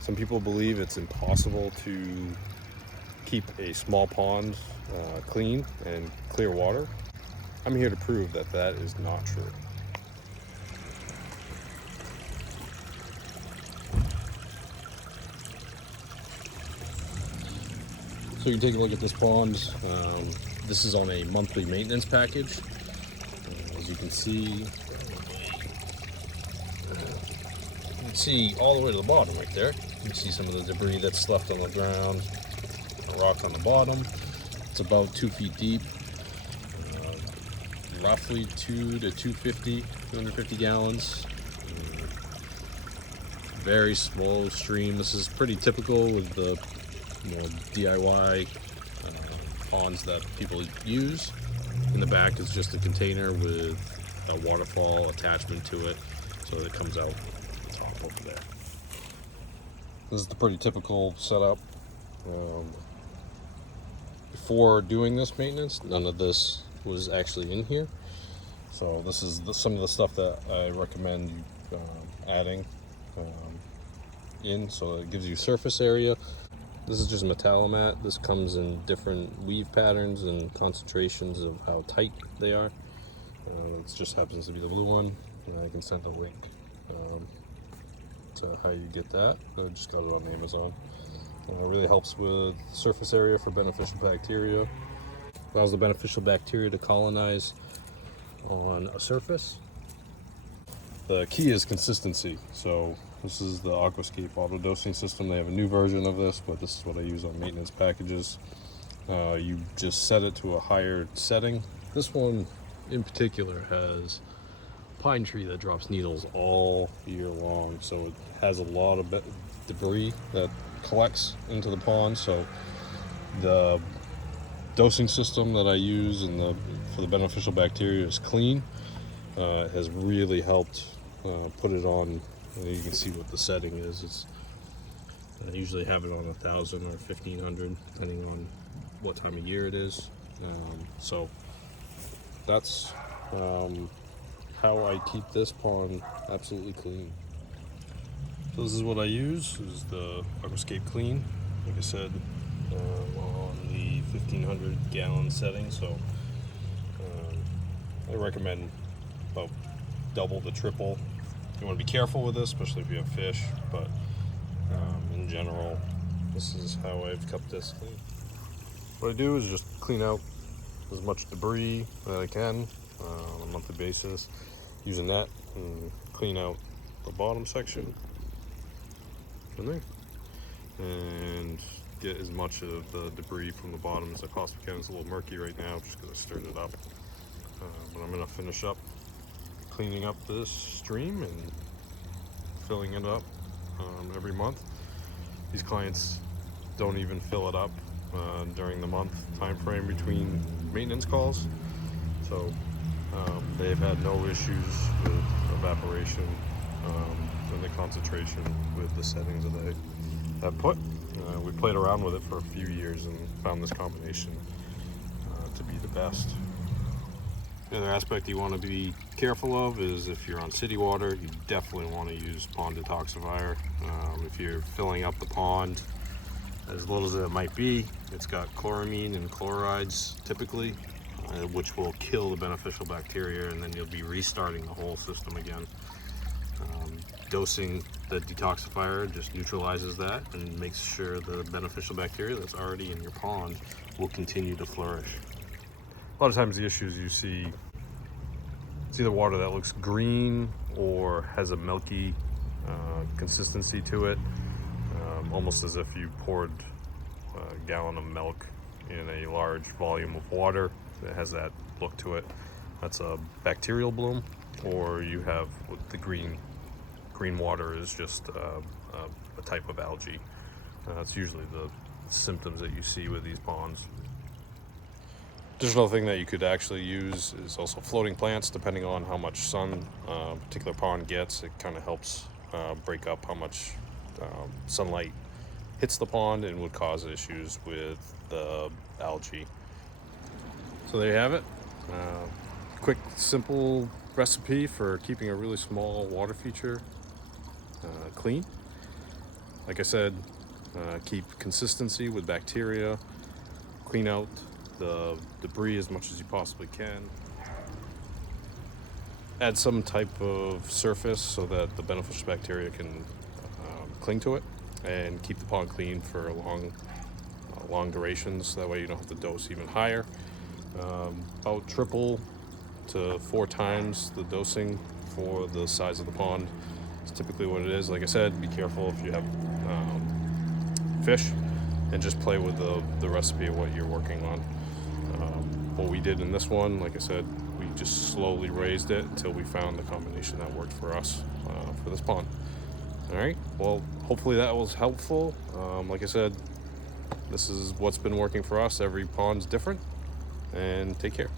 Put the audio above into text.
Some people believe it's impossible to keep a small pond clean and clear water. I'm here to prove that that is not true. So you take a look at this pond. This is on a monthly maintenance package. As you can see all the way to the bottom right there. You can see some of the debris that's left on the ground, rock on the bottom. It's about 2 feet deep, roughly 250 gallons. Very slow stream. This is pretty typical with the DIY ponds that people use. In the back is just a container with a waterfall attachment to it, so that it comes out the top over there. This is the pretty typical setup. Before doing this maintenance, none of this was actually in here. So this is some of the stuff that I recommend adding in, so it gives you surface area. This is just Metalamat. This comes in different weave patterns and concentrations of how tight they are. It just happens to be the blue one. I can send a link to how you get that. I just got it on Amazon. It really helps with surface area for beneficial bacteria. Allows the beneficial bacteria to colonize on a surface. The key is consistency. So this is the Aquascape auto dosing system. They have a new version of this, but this is what I use on maintenance packages. You just set it to a higher setting. This one in particular has pine tree that drops needles all year long, so it has a lot of debris that collects into the pond. So the dosing system that I use for the beneficial bacteria is clean. Has really helped put it on. You can see what the setting is. I usually have it on 1,000 or 1,500 depending on what time of year it is. So that's how I keep this pond absolutely clean. So this is what I use, is the Aquascape Clean. Like I said, on the 1,500 gallon setting, so I recommend about double to triple. You want to be careful with this, especially if you have fish, but in general, this is how I've kept this clean. What I do is just clean out as much debris that I can on a monthly basis, use a net and clean out the bottom section from there, and get as much of the debris from the bottom as I possibly can. It's a little murky right now just because I stirred it up, but I'm going to finish up cleaning up this stream and filling it up every month. These clients don't even fill it up during the month time frame between maintenance calls, so they've had no issues with evaporation and the concentration with the settings that I have put. We played around with it for a few years and found this combination to be the best. The other aspect you want to be careful of is if you're on city water, you definitely want to use pond detoxifier. If you're filling up the pond, as little as it might be, it's got chloramine and chlorides typically, which will kill the beneficial bacteria, and then you'll be restarting the whole system again. Dosing the detoxifier just neutralizes that and makes sure the beneficial bacteria that's already in your pond will continue to flourish. A lot of times the issues you see, it's either water that looks green or has a milky consistency to it, almost as if you poured a gallon of milk in a large volume of water that has that look to it. That's a bacterial bloom. Or you have the green water is just a type of algae. That's usually the symptoms that you see with these ponds. Additional thing that you could actually use is also floating plants. Depending on how much sun a particular pond gets, it kind of helps break up how much sunlight hits the pond and would cause issues with the algae. So there you have it. Quick, simple recipe for keeping a really small water feature clean. like I said, keep consistency with bacteria, clean out the debris as much as you possibly can. Add some type of surface so that the beneficial bacteria can cling to it, and keep the pond clean for long durations. That way you don't have to dose even higher. About triple to 4 times the dosing for the size of the pond is typically what it is. Like I said, be careful if you have fish, and just play with the recipe of what you're working on. What we did in this one, like I said, we just slowly raised it until we found the combination that worked for us for this pond. All right, well, hopefully that was helpful. Like I said, this is what's been working for us. Every pond's different, and take care.